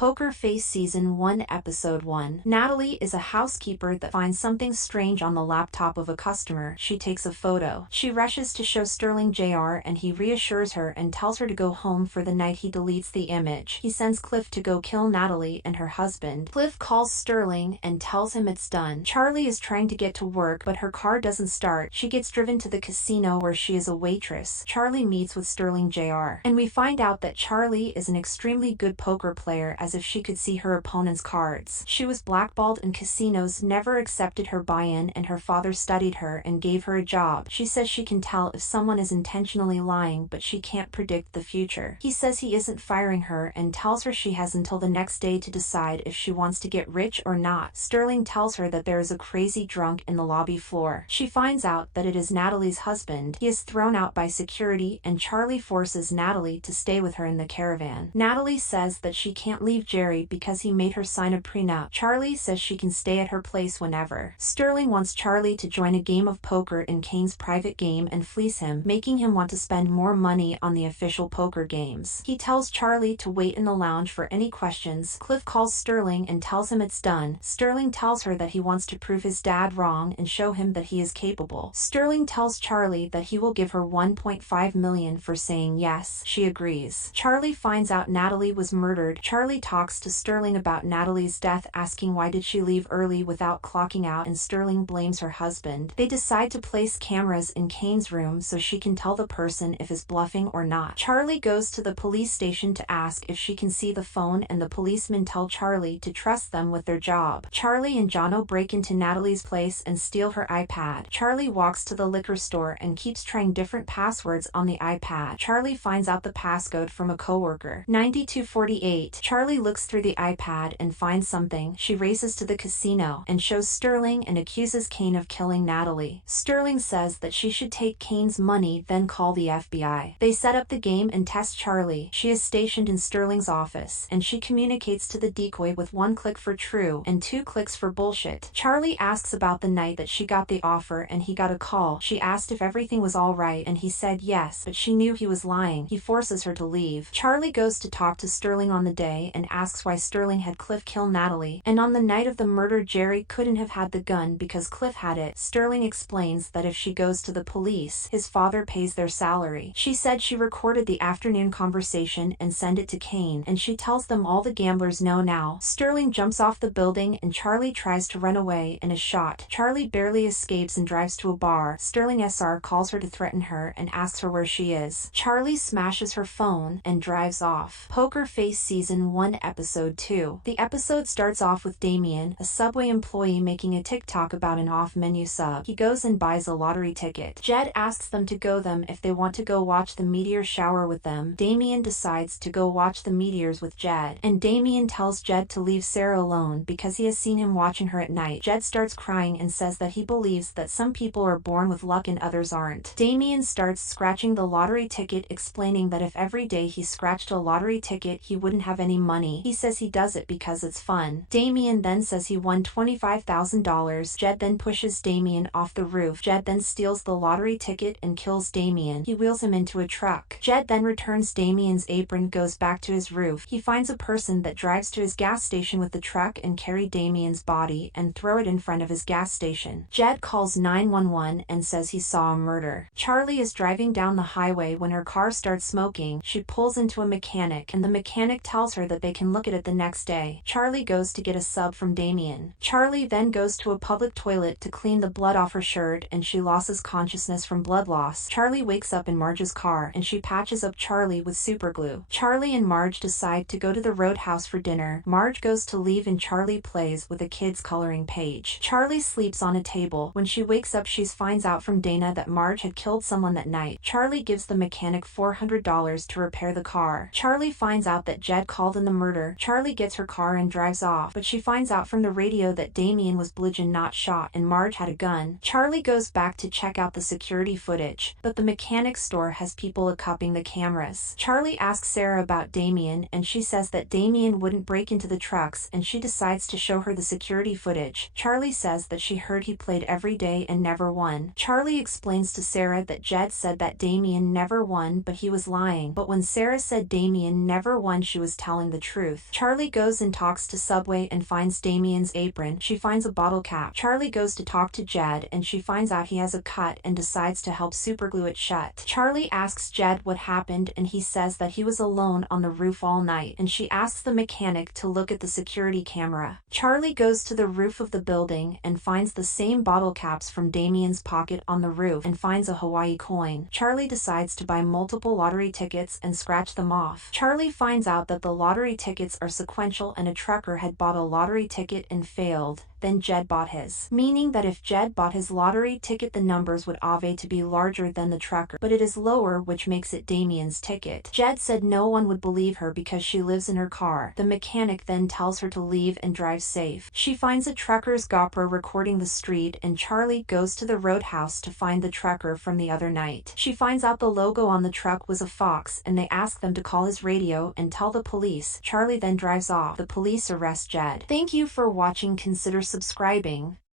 Poker Face Season 1 Episode 1. Natalie is a housekeeper that finds something strange on the laptop of a customer. She takes a photo. She rushes to show Sterling Jr. and he reassures her and tells her to go home for the night. He deletes the image. He sends Cliff to go kill Natalie and her husband. Cliff calls Sterling and tells him it's done. Charlie is trying to get to work but her car doesn't start. She gets driven to the casino where she is a waitress. Charlie meets with Sterling Jr. and we find out that Charlie is an extremely good poker player, as if she could see her opponent's cards. She was blackballed and casinos never accepted her buy-in, and her father studied her and gave her a job. She says she can tell if someone is intentionally lying but she can't predict the future. He says he isn't firing her and tells her she has until the next day to decide if she wants to get rich or not. Sterling tells her that there is a crazy drunk in the lobby floor. She finds out that it is Natalie's husband. He is thrown out by security and Charlie forces Natalie to stay with her in the caravan. Natalie says that she can't leave Jerry because he made her sign a prenup. Charlie says she can stay at her place whenever. Sterling wants Charlie to join a game of poker in Kane's private game and fleece him, making him want to spend more money on the official poker games. He tells Charlie to wait in the lounge for any questions. Cliff calls Sterling and tells him it's done. Sterling tells her that he wants to prove his dad wrong and show him that he is capable. Sterling tells Charlie that he will give her $1.5 million for saying yes. She agrees. Charlie finds out Natalie was murdered. Charlie talks to Sterling about Natalie's death, asking why did she leave early without clocking out, and Sterling blames her husband. They decide to place cameras in Kane's room so she can tell the person if is bluffing or not. Charlie goes to the police station to ask if she can see the phone, and the policemen tell Charlie to trust them with their job. Charlie and Jono break into Natalie's place and steal her iPad. Charlie walks to the liquor store and keeps trying different passwords on the iPad. Charlie finds out the passcode from a coworker. 9248. Charlie looks through the iPad and finds something. She races to the casino and shows Sterling and accuses Kane of killing Natalie. Sterling says that she should take Kane's money, then call the FBI. They set up the game and test Charlie. She is stationed in Sterling's office, and she communicates to the decoy with 1 click for true and 2 clicks for bullshit. Charlie asks about the night that she got the offer and he got a call. She asked if everything was alright and he said yes, but she knew he was lying. He forces her to leave. Charlie goes to talk to Sterling on the day and asks why Sterling had Cliff kill Natalie, and on the night of the murder Jerry couldn't have had the gun because Cliff had it. Sterling explains that if she goes to the police, his father pays their salary. She said she recorded the afternoon conversation and sent it to Kane, and she tells them all the gamblers know now. Sterling jumps off the building and Charlie tries to run away and is shot. Charlie barely escapes and drives to a bar. Sterling SR calls her to threaten her and asks her where she is. Charlie smashes her phone and drives off. Poker Face Season 1 Episode 2. The episode starts off with Damien, a Subway employee, making a TikTok about an off-menu sub. He goes and buys a lottery ticket. Jed asks them to go them if they want to go watch the meteor shower with them. Damien decides to go watch the meteors with Jed, and Damien tells Jed to leave Sarah alone because he has seen him watching her at night. Jed starts crying and says that he believes that some people are born with luck and others aren't. Damien starts scratching the lottery ticket, explaining that if every day he scratched a lottery ticket he wouldn't have any money. He says he does it because it's fun. Damien then says he won $25,000. Jed then pushes Damien off the roof. Jed then steals the lottery ticket and kills Damien. He wheels him into a truck. Jed then returns Damien's apron, goes back to his roof. He finds a person that drives to his gas station with the truck and carry Damien's body and throw it in front of his gas station. Jed calls 911 and says he saw a murder. Charlie is driving down the highway when her car starts smoking. She pulls into a mechanic and the mechanic tells her that they can look at it the next day. Charlie goes to get a sub from Damien. Charlie then goes to a public toilet to clean the blood off her shirt and she loses consciousness from blood loss. Charlie wakes up in Marge's car and she patches up Charlie with super glue. Charlie and Marge decide to go to the Roadhouse for dinner. Marge goes to leave and Charlie plays with a kid's coloring page. Charlie sleeps on a table. When she wakes up she finds out from Dana that Marge had killed someone that night. Charlie gives the mechanic $400 to repair the car. Charlie finds out that Jed called in the murder. Charlie gets her car and drives off, but she finds out from the radio that Damien was bludgeoned, not shot, and Marge had a gun. Charlie goes back to check out the security footage, but the mechanic store has people cupping the cameras. Charlie asks Sarah about Damien and she says that Damien wouldn't break into the trucks, and she decides to show her the security footage. Charlie says that she heard he played every day and never won. Charlie explains to Sarah that Jed said that Damien never won but he was lying, but when Sarah said Damien never won she was telling the truth. Charlie goes and talks to Subway and finds Damien's apron. She finds a bottle cap. Charlie goes to talk to Jed and she finds out he has a cut and decides to help superglue it shut. Charlie asks Jed what happened and he says that he was alone on the roof all night, and she asks the mechanic to look at the security camera. Charlie goes to the roof of the building and finds the same bottle caps from Damien's pocket on the roof and finds a Hawaii coin. Charlie decides to buy multiple lottery tickets and scratch them off. Charlie finds out that the lottery tickets are sequential and a trucker had bought a lottery ticket and failed. Then Jed bought his. Meaning that if Jed bought his lottery ticket, the numbers would obviously to be larger than the trucker, but it is lower, which makes it Damien's ticket. Jed said no one would believe her because she lives in her car. The mechanic then tells her to leave and drive safe. She finds a trucker's GoPro recording the street and Charlie goes to the roadhouse to find the trucker from the other night. She finds out the logo on the truck was a fox and they ask them to call his radio and tell the police. Charlie then drives off. The police arrest Jed. Thank you for watching. Consider subscribing.